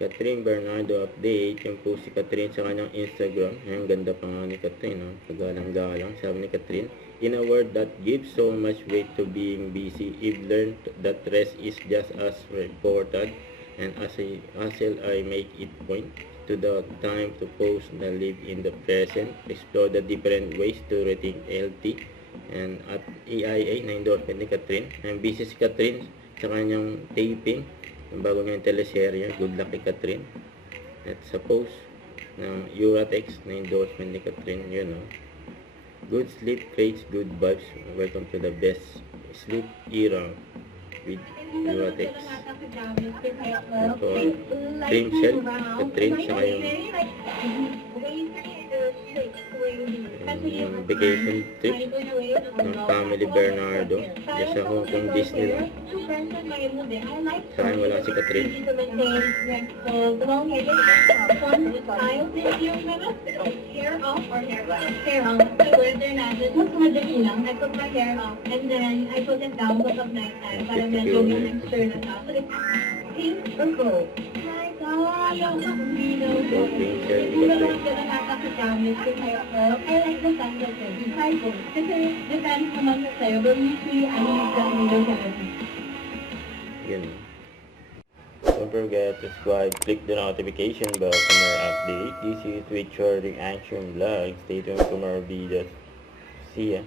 Catherine Bernardo update. Yung post si Catherine sa kanyang Instagram. Ang ganda pa nga ni Catherine. No? Kagalang-galang. Sabi ni Catherine, in a world that gives so much weight to being busy, I've learned that rest is just as important. And as I make it point to the time to pause na live in the present, explore the different ways to rethink healthy. And at AIA na endorsement ni Catherine. I'm busy si Catherine sa kanyang taping ng bago niyang teleserye, Good Luck kay Catherine. At sa post ng Uratex na endorsement ni Catherine, yun o. Good sleep creates good vibes. Welcome to the best sleep era with Uratex. Ito, Dream Shell, Catherine, saka yung vacation trip ng family Bernardo dyan sa Hong Kong Disneyland. Saan wala si Catherine. Hair off or hair on? Hair on. Mas madali lang. I put my hair off and then I put it down pag of night time para medyo yung texture na siya. So it's pink or gold. Ayaw ka kung dinaw ko. Hindi ko lang ka nakakakamit yung hair ko. I like the fact that it's recycled. Kasi depends naman sa sa'yo. But usually, I use the middle quality. Yun. Don't forget to subscribe, click the notification bell for more updates. This is Twitch Shorting Action Vlog. Stay tuned for more videos. See ya.